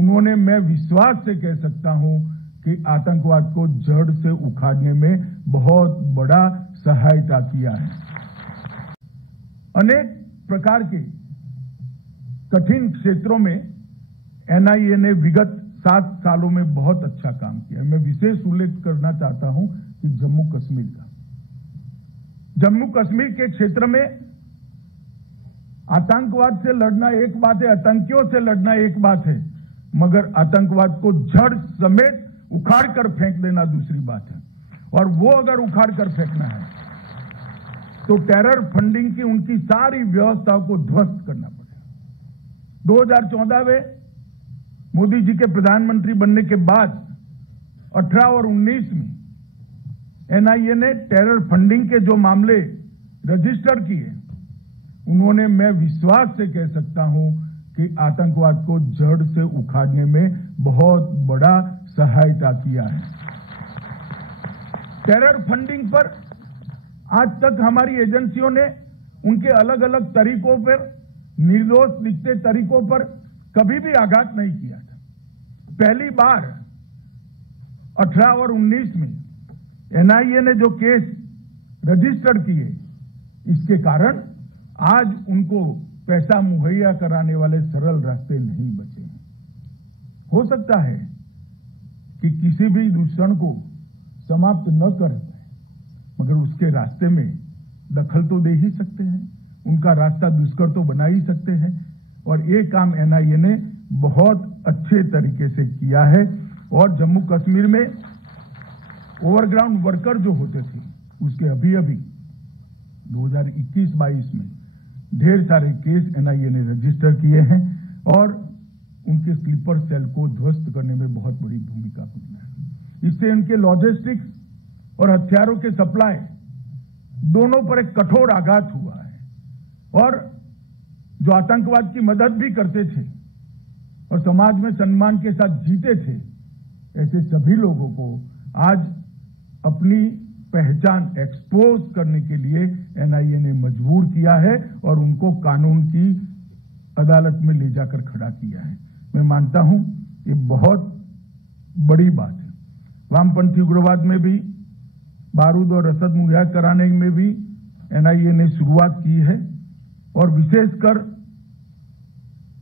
उन्होंने, मैं विश्वास से कह सकता हूं कि आतंकवाद को जड़ से उखाड़ने में बहुत बड़ा सहायता किया है। अनेक प्रकार के कठिन क्षेत्रों में एनआईए ने विगत 7 सालों में बहुत अच्छा काम किया। मैं विशेष उल्लेख करना चाहता हूं कि जम्मू कश्मीर का, जम्मू कश्मीर के क्षेत्र में आतंकवाद से लड़ना एक बात है, आतंकियों से लड़ना एक बात है, मगर आतंकवाद को जड़ समेत उखाड़ कर फेंक देना दूसरी बात है। और वो अगर उखाड़ कर फेंकना है तो टेरर फंडिंग की उनकी सारी व्यवस्थाओं को ध्वस्त करना पड़ेगा। 2014 में मोदी जी के प्रधानमंत्री बनने के बाद 18 और 19 में एनआईए ने टेरर फंडिंग के जो मामले रजिस्टर किए, उन्होंने, मैं विश्वास से कह सकता हूं कि आतंकवाद को जड़ से उखाड़ने में बहुत बड़ा सहायता किया है। टेरर फंडिंग पर आज तक हमारी एजेंसियों ने उनके अलग अलग तरीकों पर, निर्दोष दिखते तरीकों पर कभी भी आघात नहीं किया था। पहली बार 18 और 19 में एनआईए ने जो केस रजिस्टर किए, इसके कारण आज उनको पैसा मुहैया कराने वाले सरल रास्ते नहीं बचे। हो सकता है कि किसी भी दुश्मन को समाप्त न कर पाए, मगर उसके रास्ते में दखल तो दे ही सकते हैं, उनका रास्ता दुष्कर तो बना ही सकते हैं। और ये काम एनआईए ने बहुत अच्छे तरीके से किया है। और जम्मू कश्मीर में ओवरग्राउंड वर्कर जो होते थे, उसके अभी 2021-22 में ढेर सारे केस एनआईए ने रजिस्टर किए हैं और उनके स्लीपर सेल को ध्वस्त करने में बहुत बड़ी भूमिका हुई है। इससे उनके लॉजिस्टिक्स और हथियारों के सप्लाई दोनों पर एक कठोर आघात हुआ है। और जो आतंकवाद की मदद भी करते थे और समाज में सम्मान के साथ जीते थे, ऐसे सभी लोगों को आज अपनी पहचान एक्सपोज करने के लिए एनआईए ने मजबूर किया है और उनको कानून की अदालत में ले जाकर खड़ा किया है। मैं मानता हूं ये बहुत बड़ी बात है। वामपंथी उग्रवाद में भी, बारूद और रसद मुहैया कराने में भी एनआईए ने शुरुआत की है और विशेषकर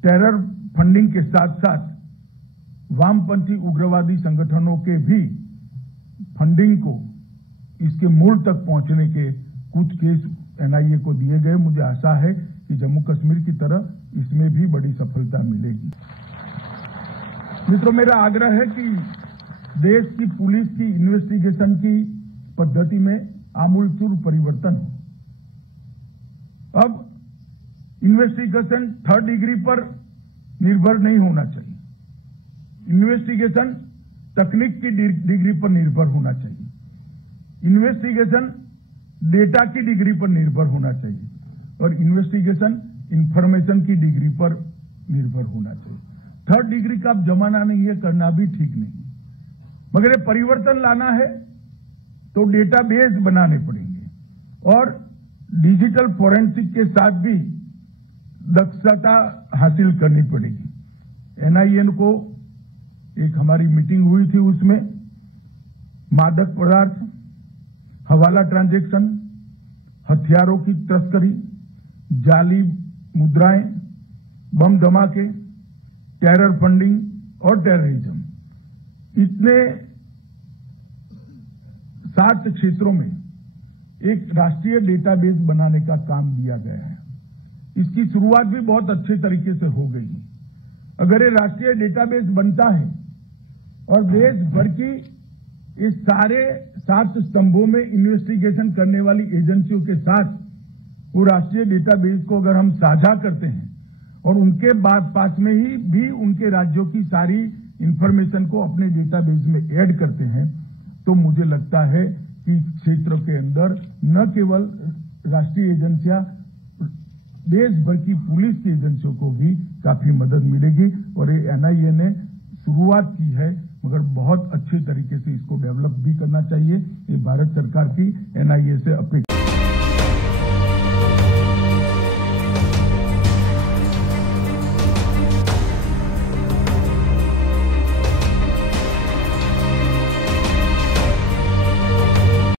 टेरर फंडिंग के साथ साथ वामपंथी उग्रवादी संगठनों के भी फंडिंग को, इसके मूल तक पहुंचने के कुछ केस एनआईए को दिए गए। मुझे आशा है कि जम्मू कश्मीर की तरह इसमें भी बड़ी सफलता मिलेगी। मित्रों, मेरा आग्रह है कि देश की पुलिस की इन्वेस्टिगेशन की पद्धति में आमूलचूल परिवर्तन हो। अब इन्वेस्टिगेशन 3rd डिग्री पर निर्भर नहीं होना चाहिए। इन्वेस्टिगेशन तकनीक की डिग्री पर निर्भर होना चाहिए। इन्वेस्टिगेशन डेटा की डिग्री पर निर्भर होना चाहिए और इन्वेस्टिगेशन इंफॉर्मेशन की डिग्री पर निर्भर होना चाहिए। 3rd डिग्री का अब जमाना नहीं है, करना भी ठीक नहीं है। मगर ये परिवर्तन लाना है तो डेटाबेस बनाने पड़ेंगे और डिजिटल फोरेंसिक के साथ भी दक्षता हासिल करनी पड़ेगी। एनआईए को एक हमारी मीटिंग हुई थी, उसमें मादक पदार्थ, हवाला ट्रांजैक्शन, हथियारों की तस्करी, जाली मुद्राएं, बम धमाके, टेरर फंडिंग और टेररिज्म, इतने 7 क्षेत्रों में एक राष्ट्रीय डेटाबेस बनाने का काम दिया गया है। इसकी शुरुआत भी बहुत अच्छे तरीके से हो गई है। अगर ये राष्ट्रीय डेटाबेस बनता है और देश भर की इस सारे 7 स्तंभों में इन्वेस्टिगेशन करने वाली एजेंसियों के साथ वो राष्ट्रीय डेटाबेस को अगर हम साझा करते हैं और उनके बाद पास में ही भी उनके राज्यों की सारी इंफॉर्मेशन को अपने डेटाबेस में ऐड करते हैं, तो मुझे लगता है कि क्षेत्र के अंदर न केवल राष्ट्रीय एजेंसियां, देश भर की पुलिस की एजेंसियों को भी काफी मदद मिलेगी। और ये एनआईए ने शुरुआत की है, मगर बहुत अच्छे तरीके से इसको डेवलप भी करना चाहिए। ये भारत सरकार की एनआईए से अपेक्षा